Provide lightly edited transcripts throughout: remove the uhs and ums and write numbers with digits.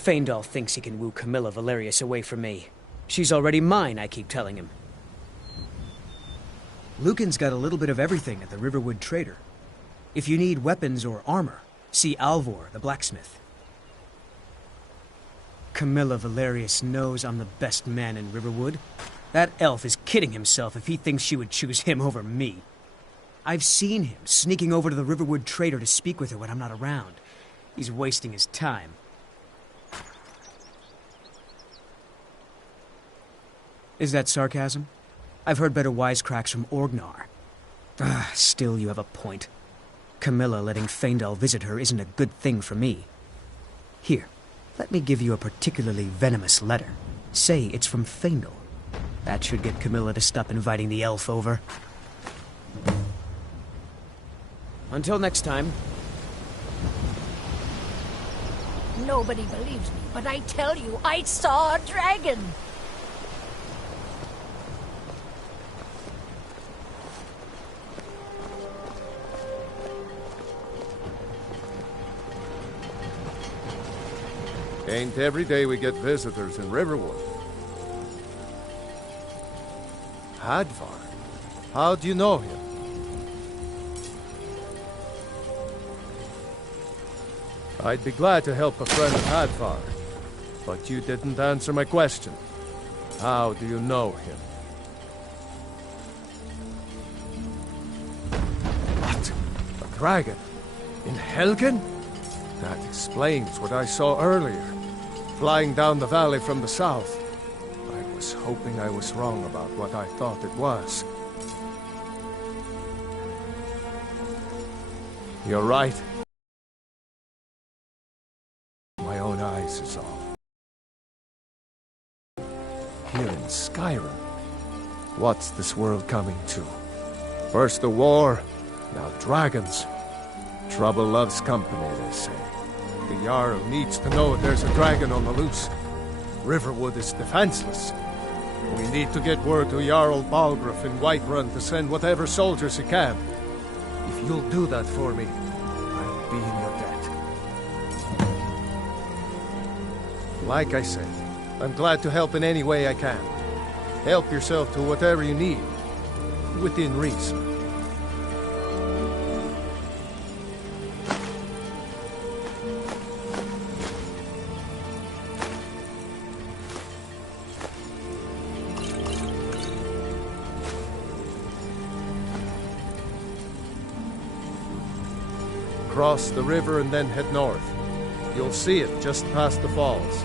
Faendal thinks he can woo Camilla Valerius away from me. She's already mine, I keep telling him. Lucan's got a little bit of everything at the Riverwood Trader. If you need weapons or armor, see Alvor, the blacksmith. Camilla Valerius knows I'm the best man in Riverwood. That elf is kidding himself if he thinks she would choose him over me. I've seen him sneaking over to the Riverwood Trader to speak with her when I'm not around. He's wasting his time. Is that sarcasm? I've heard better wisecracks from Orgnar. Still, you have a point. Camilla letting Faendal visit her isn't a good thing for me. Here, let me give you a particularly venomous letter. Say it's from Faendal. That should get Camilla to stop inviting the elf over. Until next time. Nobody believes me, but I tell you, I saw a dragon! Ain't every day we get visitors in Riverwood. Hadvar? How do you know him? I'd be glad to help a friend of Hadvar, but you didn't answer my question. How do you know him? What? A dragon? In Helgen? That explains what I saw earlier, flying down the valley from the south. I was hoping I was wrong about what I thought it was. You're right. My own eyes is all. Here in Skyrim, what's this world coming to? First a war, now dragons. Trouble loves company, they say. The Jarl needs to know there's a dragon on the loose. Riverwood is defenseless. We need to get word to Jarl Balgruuf in Whiterun to send whatever soldiers he can. If you'll do that for me, I'll be in your debt. Like I said, I'm glad to help in any way I can. Help yourself to whatever you need, within reason. Cross the river and then head north. You'll see it just past the falls.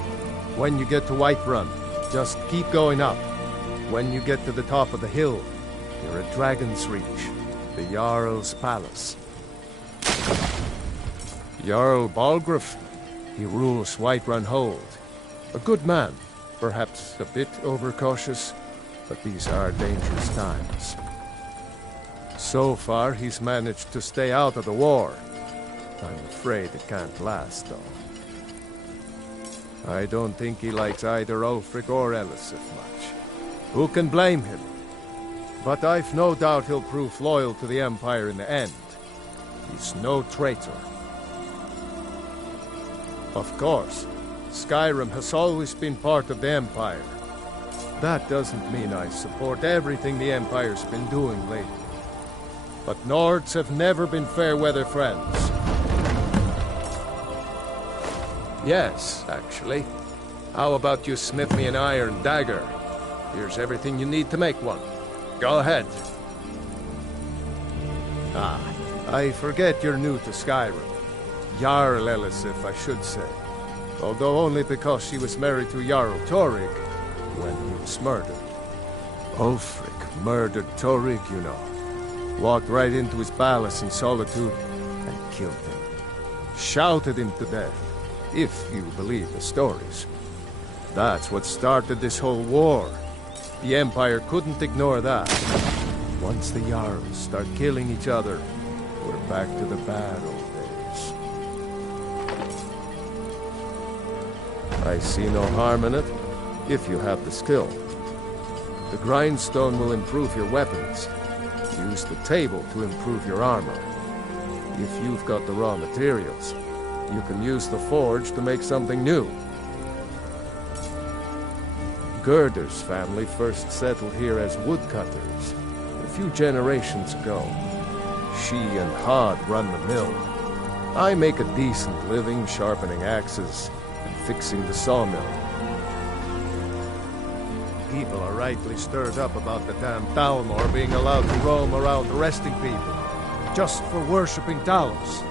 When you get to Whiterun, just keep going up. When you get to the top of the hill, you're at Dragon's Reach, the Jarl's palace. Jarl Balgruuf, he rules Whiterun Hold. A good man, perhaps a bit overcautious, but these are dangerous times. So far, he's managed to stay out of the war. I'm afraid it can't last, though. I don't think he likes either Ulfric or Elisif much. Who can blame him? But I've no doubt he'll prove loyal to the Empire in the end. He's no traitor. Of course, Skyrim has always been part of the Empire. That doesn't mean I support everything the Empire's been doing lately. But Nords have never been fair-weather friends. Yes, actually. How about you smith me an iron dagger? Here's everything you need to make one. Go ahead. Ah, I forget you're new to Skyrim. Jarl Elisif, I should say. Although only because she was married to Jarl Torig when he was murdered. Ulfric murdered Torig, you know. Walked right into his palace in Solitude and killed him. Shouted him to death. If you believe the stories. That's what started this whole war. The Empire couldn't ignore that. Once the Jarls start killing each other, we're back to the bad old days. I see no harm in it, if you have the skill. The grindstone will improve your weapons. Use the table to improve your armor. If you've got the raw materials, you can use the forge to make something new. Gerder's family first settled here as woodcutters a few generations ago. She and Hod run the mill. I make a decent living sharpening axes and fixing the sawmill. People are rightly stirred up about the damn Thalmor being allowed to roam around arresting people, just for worshipping Talos.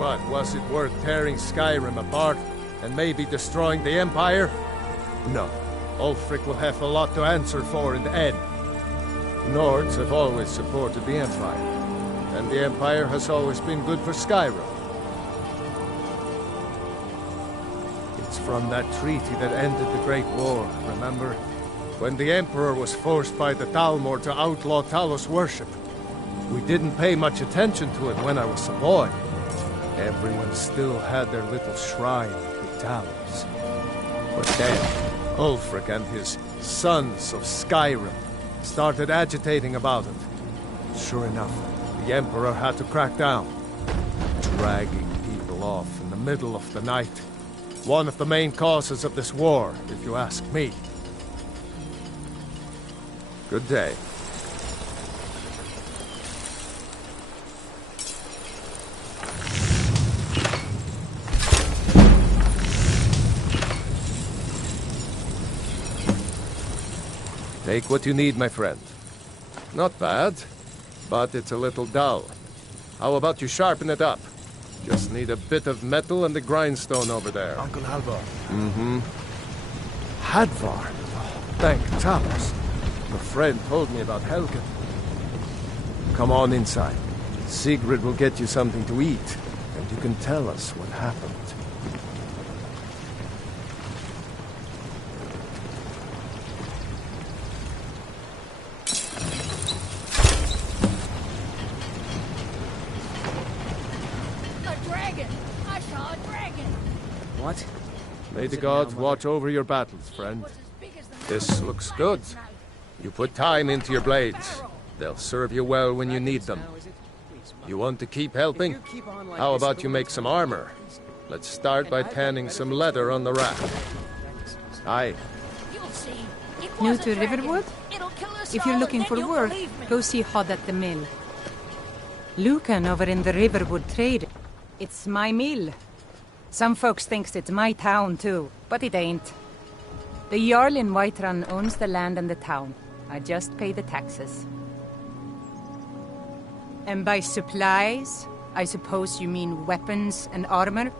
But was it worth tearing Skyrim apart and maybe destroying the Empire? No. Ulfric will have a lot to answer for in the end. Nords have always supported the Empire, and the Empire has always been good for Skyrim. It's from that treaty that ended the Great War, remember? When the Emperor was forced by the Thalmor to outlaw Talos worship. We didn't pay much attention to it when I was a boy. Everyone still had their little shrine with Talos. But then, Ulfric and his sons of Skyrim started agitating about it. Sure enough, the Emperor had to crack down, dragging people off in the middle of the night. One of the main causes of this war, if you ask me. Good day. Take what you need, my friend. Not bad, but it's a little dull. How about you sharpen it up? Just need a bit of metal and the grindstone over there. Uncle Halvar. Mm-hmm. Hadvar. Oh, thank Talos. My friend told me about Helgen. Come on inside. Sigrid will get you something to eat, and you can tell us what happened. What? May the gods watch over your battles, friend. This looks good. You put time into your blades. They'll serve you well when you need them. You want to keep helping? How about you make some armor? Let's start by tanning some leather on the rack. Aye. New to Riverwood? If you're looking for work, go see Hod at the mill. Lucan over in the Riverwood trade. It's my mill. Some folks thinks it's my town too, but it ain't. The Jarl in Whiterun owns the land and the town. I just pay the taxes. And by supplies, I suppose you mean weapons and armor?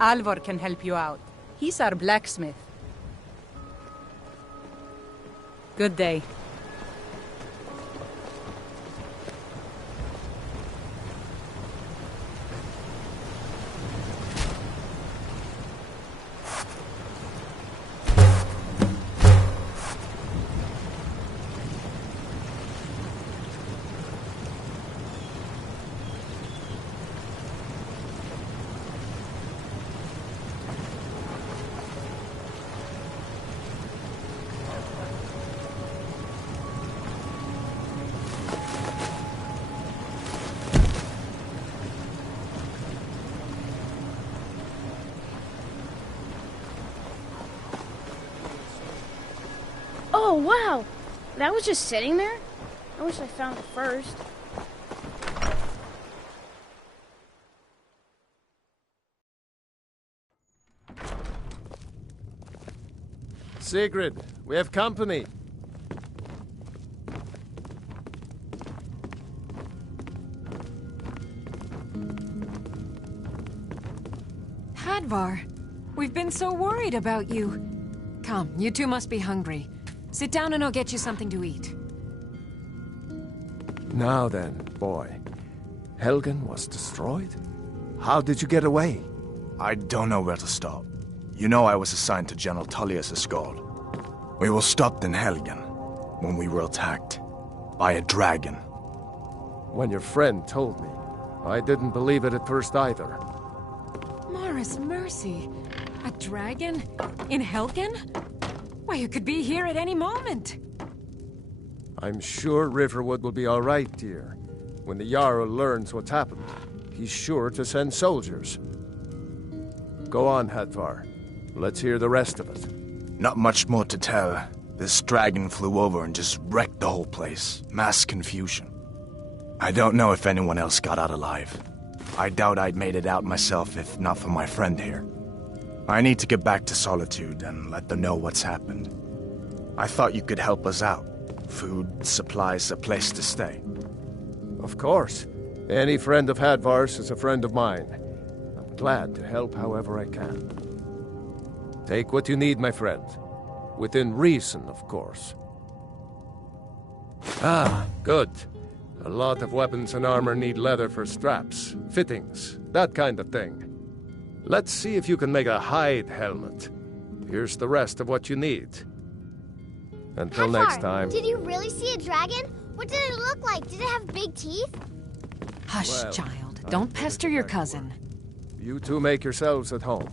Alvor can help you out. He's our blacksmith. Good day. Oh, wow! That was just sitting there? I wish I found it first. Sigrid, we have company. Hadvar, we've been so worried about you. Come, you two must be hungry. Sit down and I'll get you something to eat. Now then, boy. Helgen was destroyed? How did you get away? I don't know where to start. You know I was assigned to General Tullius' guard. We were stopped in Helgen when we were attacked by a dragon. When your friend told me, I didn't believe it at first either. Morris Mercy, a dragon? In Helgen? Why, you could be here at any moment. I'm sure Riverwood will be all right, dear. When the Jarl learns what's happened, he's sure to send soldiers. Go on, Hadvar. Let's hear the rest of it. Not much more to tell. This dragon flew over and just wrecked the whole place. Mass confusion. I don't know if anyone else got out alive. I doubt I'd made it out myself if not for my friend here. I need to get back to Solitude and let them know what's happened. I thought you could help us out. Food, supplies, a place to stay. Of course. Any friend of Hadvar's is a friend of mine. I'm glad to help however I can. Take what you need, my friend. Within reason, of course. Ah, good. A lot of weapons and armor need leather for straps, fittings, that kind of thing. Let's see if you can make a hide helmet. Here's the rest of what you need. Until next time. Did you really see a dragon? What did it look like? Did it have big teeth? Hush, Well, child. Don't pester your cousin. You two make yourselves at home.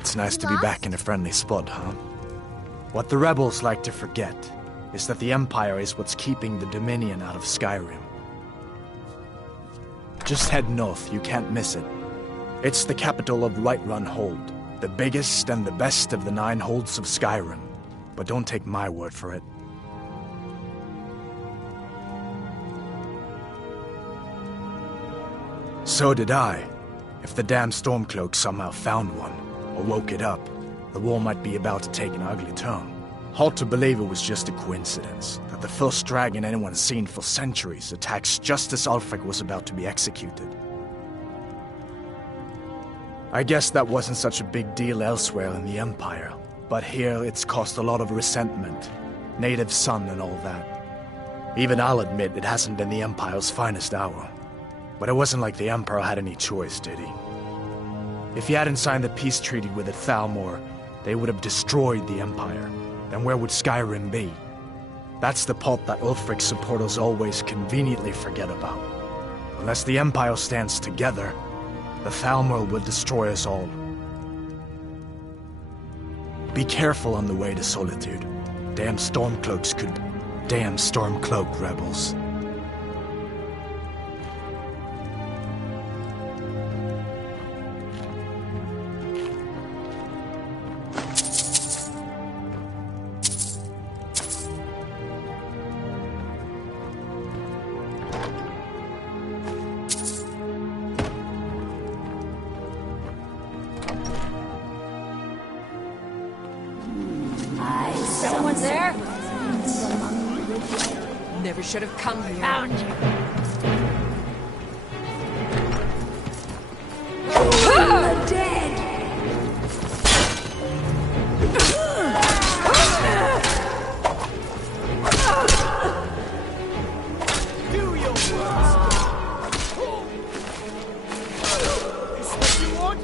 It's nice to be back in a friendly spot, huh? What the rebels like to forget is that the Empire is what's keeping the Dominion out of Skyrim. Just head north, you can't miss it. It's the capital of Whiterun Hold, the biggest and the best of the 9 holds of Skyrim. But don't take my word for it. So did I. If the damn Stormcloak somehow found one, or woke it up, the war might be about to take an ugly turn. Hard to believe it was just a coincidence, that the first dragon anyone's seen for centuries attacks just as Ulfric was about to be executed. I guess that wasn't such a big deal elsewhere in the Empire, but here it's caused a lot of resentment. Native son and all that. Even I'll admit it hasn't been the Empire's finest hour. But it wasn't like the Emperor had any choice, did he? If he hadn't signed the peace treaty with the Thalmor, they would have destroyed the Empire. Then where would Skyrim be? That's the part that Ulfric's supporters always conveniently forget about. Unless the Empire stands together, the Thalmor will destroy us all. Be careful on the way to Solitude. Damn Stormcloaks could... Damn Stormcloak rebels. Someone's there? Never should have come here. Found you. Dead! Do your worst. Is what you want?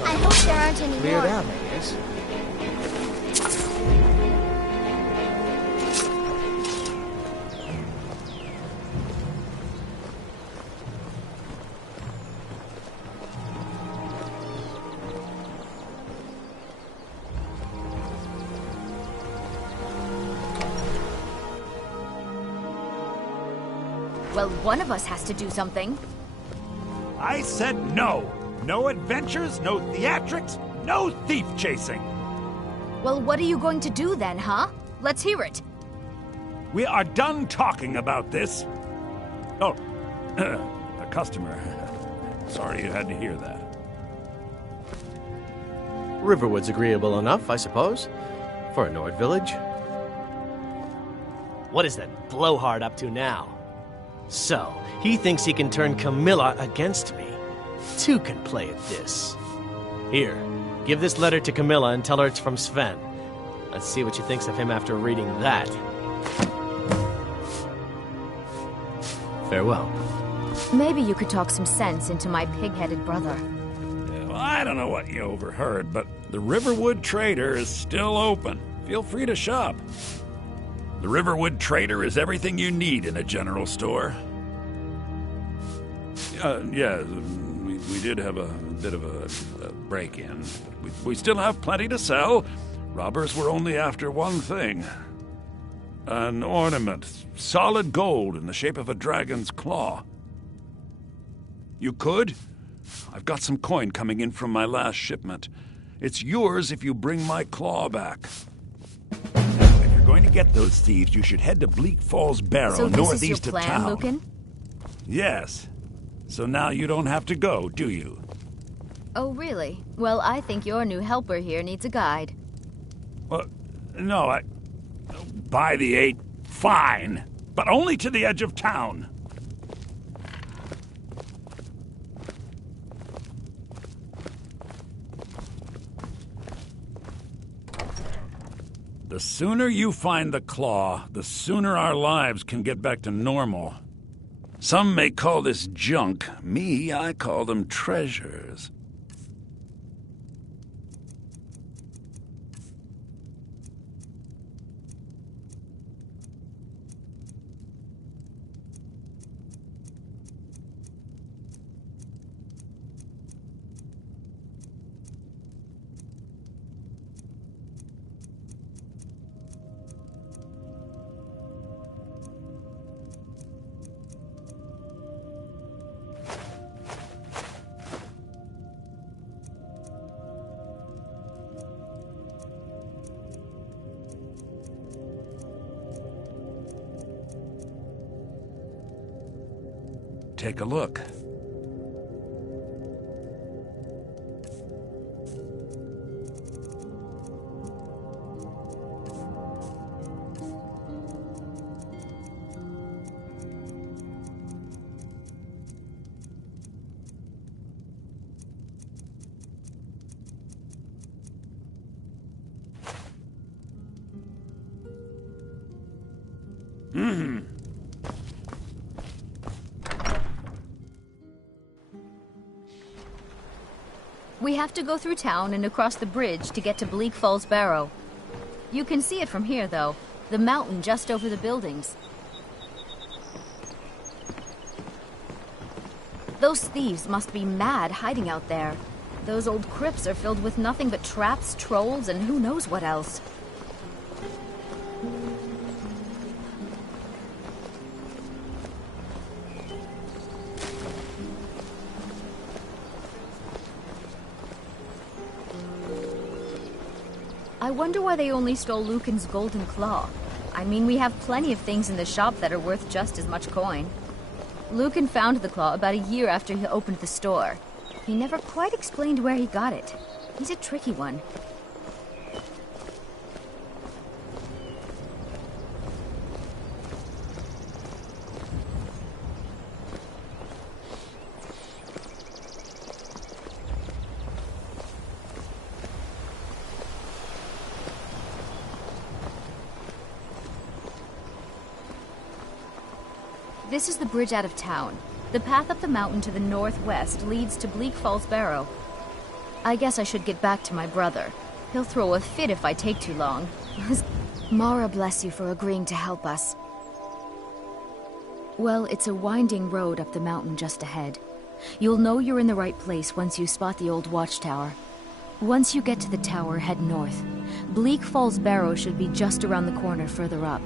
I hope there aren't any Cleared more. out, I guess. Well, one of us has to do something. I said no. No adventures, no theatrics, no thief chasing. Well, what are you going to do then, huh? Let's hear it. We are done talking about this. Oh, a customer. Sorry you had to hear that. Riverwood's agreeable enough, I suppose, for a Nord village. What is that blowhard up to now? So, he thinks he can turn Camilla against me. Two can play at this. Here, give this letter to Camilla and tell her it's from Sven. Let's see what she thinks of him after reading that. Farewell. Maybe you could talk some sense into my pig-headed brother. Well, I don't know what you overheard, but the Riverwood Trader is still open. Feel free to shop. The Riverwood Trader is everything you need in a general store. Yeah, we did have a bit of a break-in. We still have plenty to sell. Robbers were only after one thing. An ornament. Solid gold in the shape of a dragon's claw. You could? I've got some coin coming in from my last shipment. It's yours if you bring my claw back. Now, if you're going to get those thieves, you should head to Bleak Falls Barrow, so northeast this is your of plan, town. Lucan? Yes. So now you don't have to go, do you? Oh, really? Well, I think your new helper here needs a guide. Well, no, by the 8, fine. But only to the edge of town. The sooner you find the claw, the sooner our lives can get back to normal. Some may call this junk. Me, I call them treasures. Take a look. We have to go through town and across the bridge to get to Bleak Falls Barrow. You can see it from here, though. The mountain just over the buildings. Those thieves must be mad hiding out there. Those old crypts are filled with nothing but traps, trolls, and who knows what else. I wonder why they only stole Lucan's golden claw. I mean, we have plenty of things in the shop that are worth just as much coin. Lucan found the claw about a year after he opened the store. He never quite explained where he got it. He's a tricky one. This is the bridge out of town. The path up the mountain to the northwest leads to Bleak Falls Barrow. I guess I should get back to my brother. He'll throw a fit if I take too long. Mara bless you for agreeing to help us. Well, it's a winding road up the mountain just ahead. You'll know you're in the right place once you spot the old watchtower. Once you get to the tower, head north. Bleak Falls Barrow should be just around the corner further up.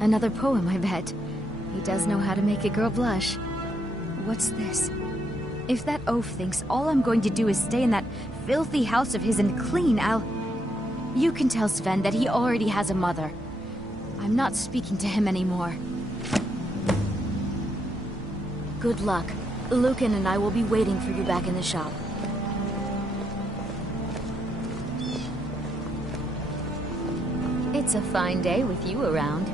Another poem, I bet. He does know how to make a girl blush. What's this? If that oaf thinks all I'm going to do is stay in that filthy house of his and clean, You can tell Sven that he already has a mother. I'm not speaking to him anymore. Good luck. Lucan and I will be waiting for you back in the shop. It's a fine day with you around.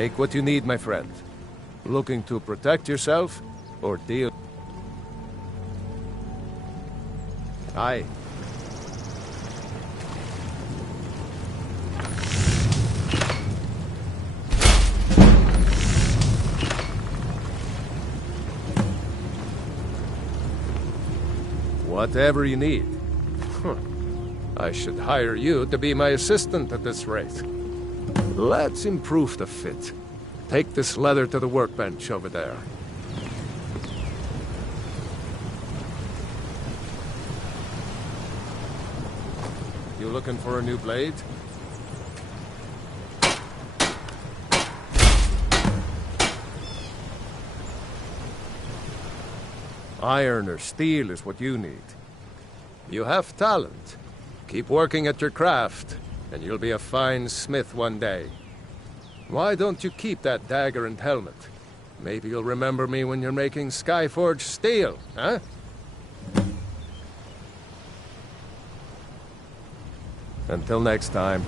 Take what you need, my friend. Looking to protect yourself, or deal... Aye. Whatever you need. I should hire you to be my assistant at this rate. Let's improve the fit. Take this leather to the workbench over there. You looking for a new blade? Iron or steel is what you need. You have talent. Keep working at your craft, and you'll be a fine smith one day. Why don't you keep that dagger and helmet? Maybe you'll remember me when you're making Skyforged steel, huh? Until next time.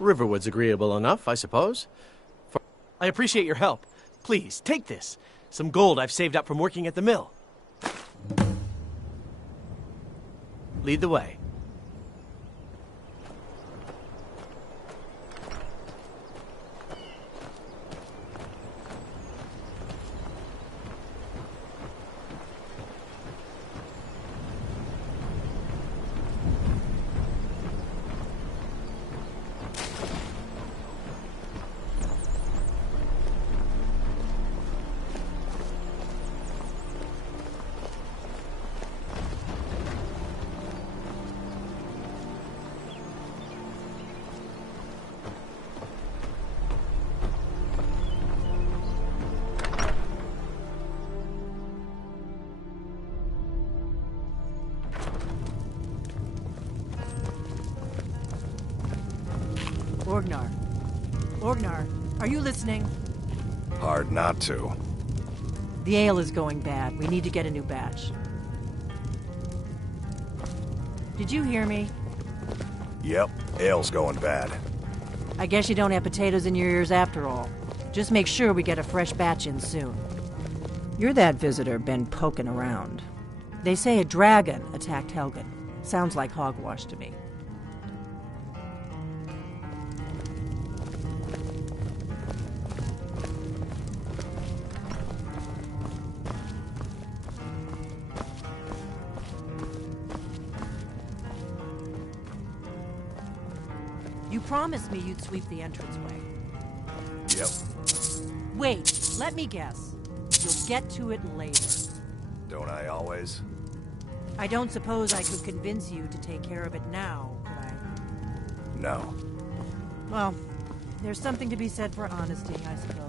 Riverwood's agreeable enough, I suppose. I appreciate your help. Please, take this. Some gold I've saved up from working at the mill. Lead the way. Orgnar, are you listening? Hard not to. The ale is going bad. We need to get a new batch. Did you hear me? Yep, ale's going bad. I guess you don't have potatoes in your ears after all. Just make sure we get a fresh batch in soon. You're that visitor been poking around. They say a dragon attacked Helgen. Sounds like hogwash to me. You promised me you'd sweep the entranceway. Yep. Wait, let me guess. You'll get to it later. Don't I always? I don't suppose I could convince you to take care of it now, could I? No. Well, there's something to be said for honesty, I suppose.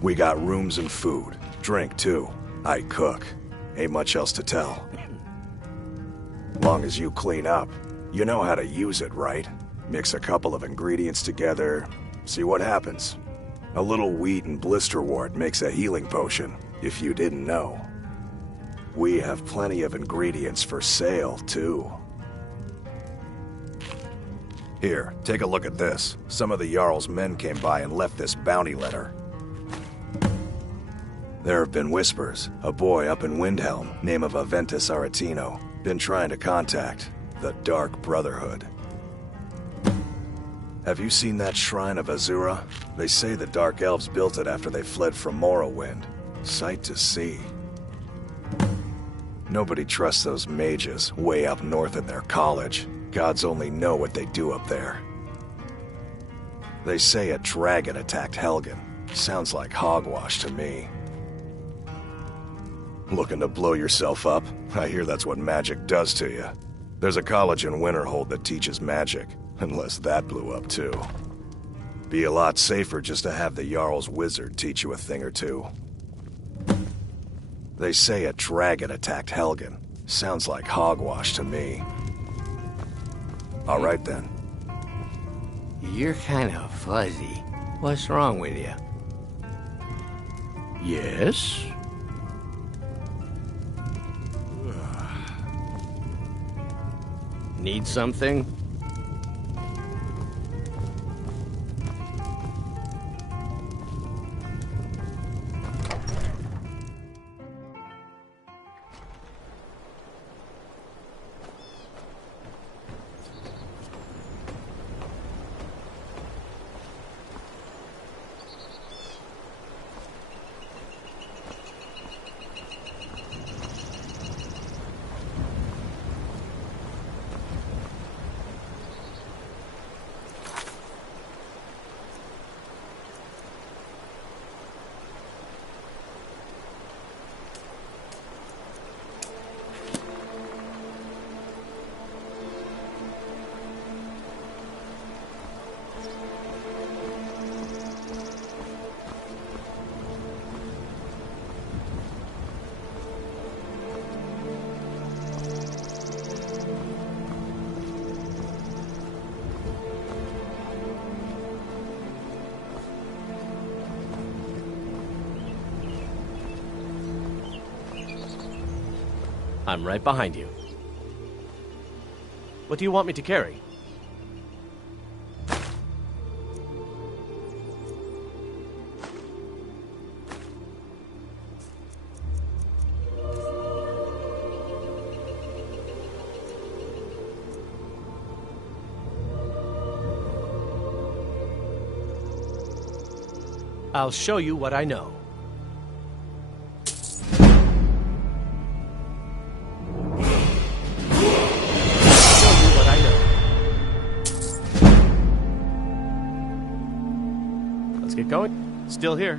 We got rooms and food. Drink, too. I cook. Ain't much else to tell. Long as you clean up. You know how to use it, right? Mix a couple of ingredients together, see what happens. A little wheat and blisterwort makes a healing potion, if you didn't know. We have plenty of ingredients for sale, too. Here, take a look at this. Some of the Jarl's men came by and left this bounty letter. There have been whispers. A boy up in Windhelm, name of Aventus Aretino. Been trying to contact the Dark Brotherhood. Have you seen that Shrine of Azura? They say the Dark Elves built it after they fled from Morrowind. Sight to see. Nobody trusts those mages way up north in their college. Gods only know what they do up there. They say a dragon attacked Helgen. Sounds like hogwash to me. Looking to blow yourself up? I hear that's what magic does to you. There's a college in Winterhold that teaches magic, unless that blew up too. Be a lot safer just to have the Jarl's wizard teach you a thing or two. They say a dragon attacked Helgen. Sounds like hogwash to me. All right then. You're kind of fuzzy. What's wrong with you? Yes? Need something? I'm right behind you. What do you want me to carry? I'll show you what I know. Going? Still here.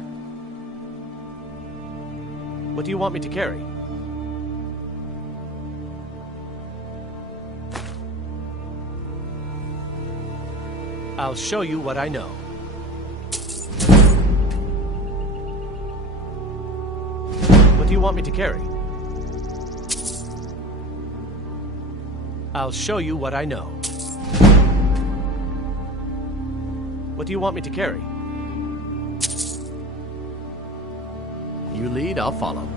What do you want me to carry? I'll show you what I know. What do you want me to carry? I'll show you what I know. What do you want me to carry? You lead, I'll follow.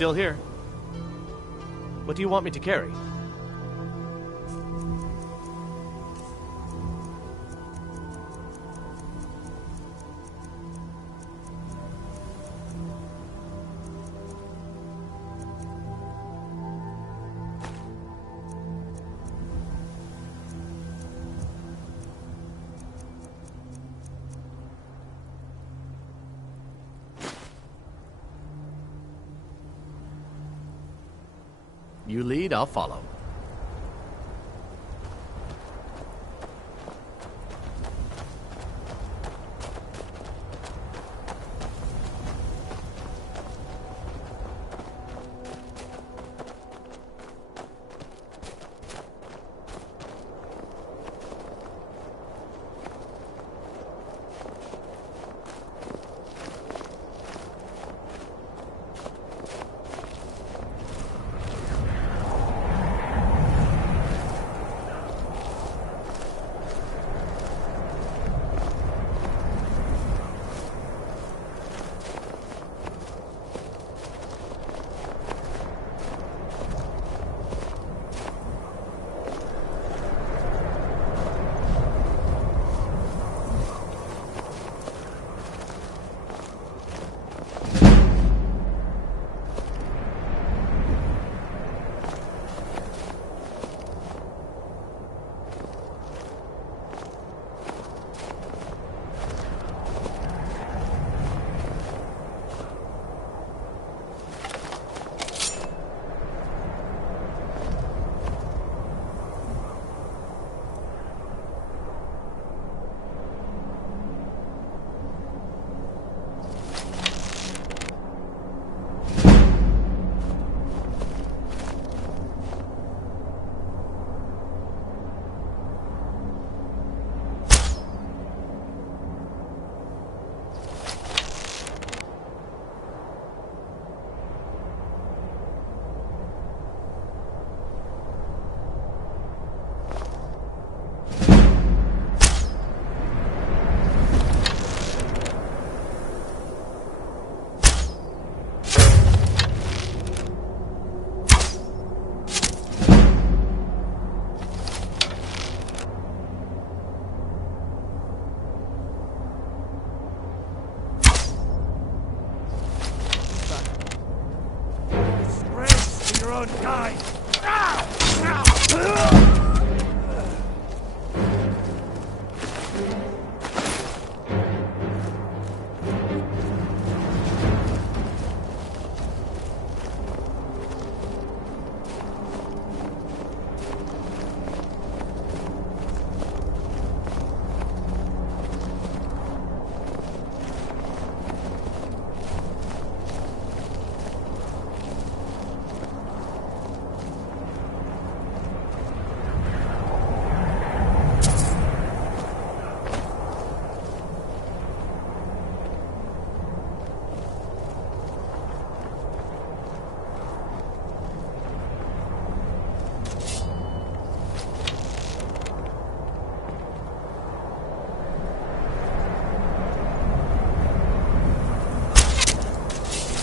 Still here. What do you want me to carry? You lead, I'll follow.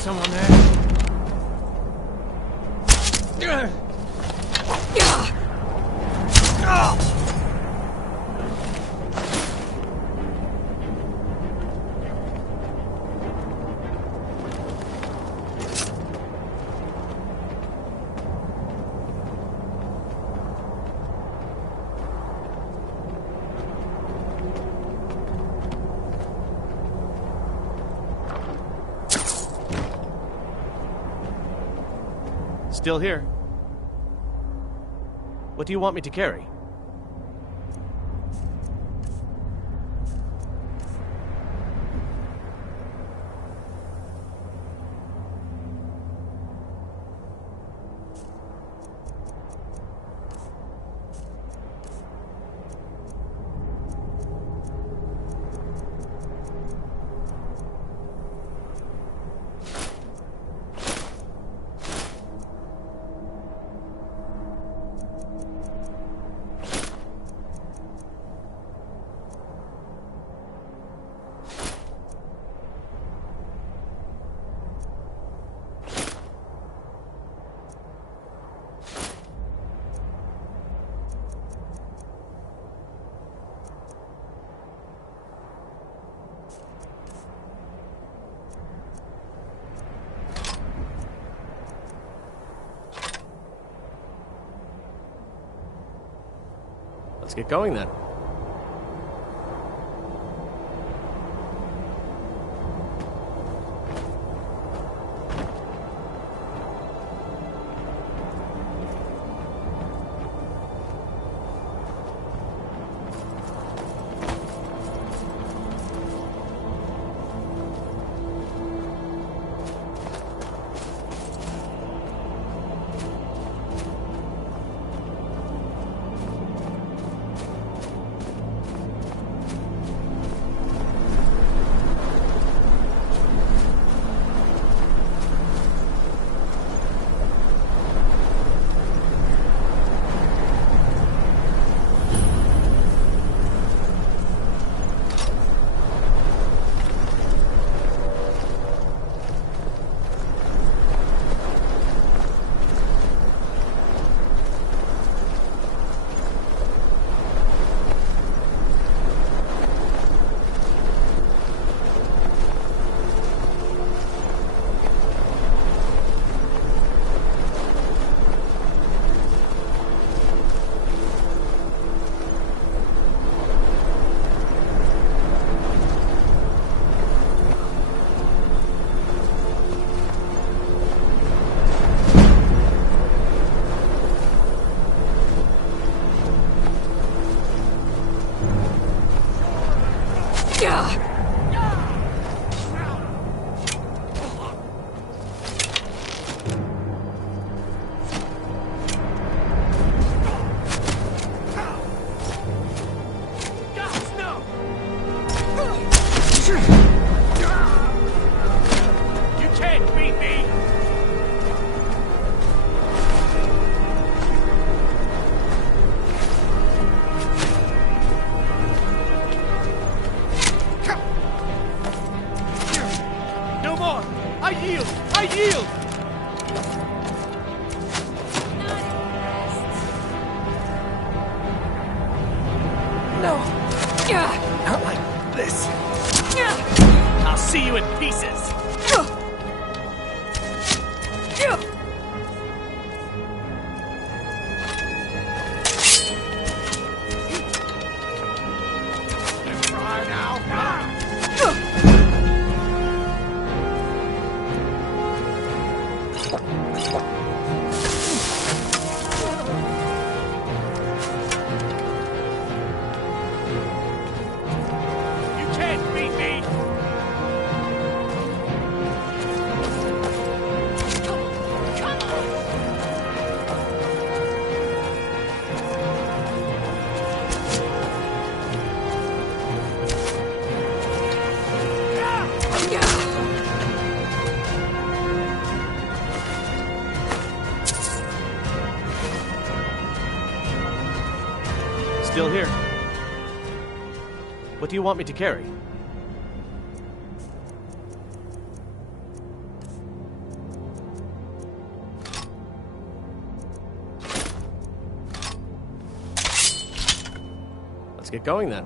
Someone there? Still here. What do you want me to carry? get going then. Not like this. I'll see you in pieces. Still here. What do you want me to carry? Let's get going then.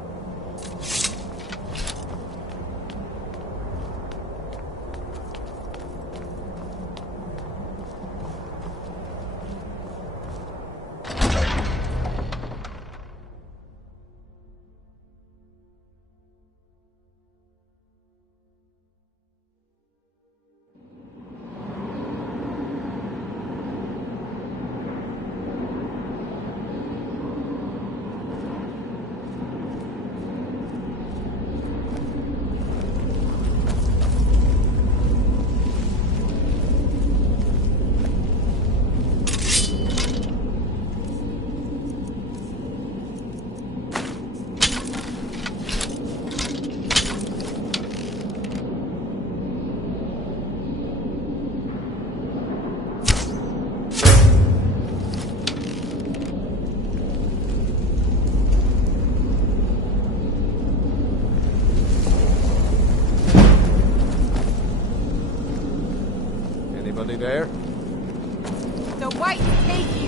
Anybody there? The white take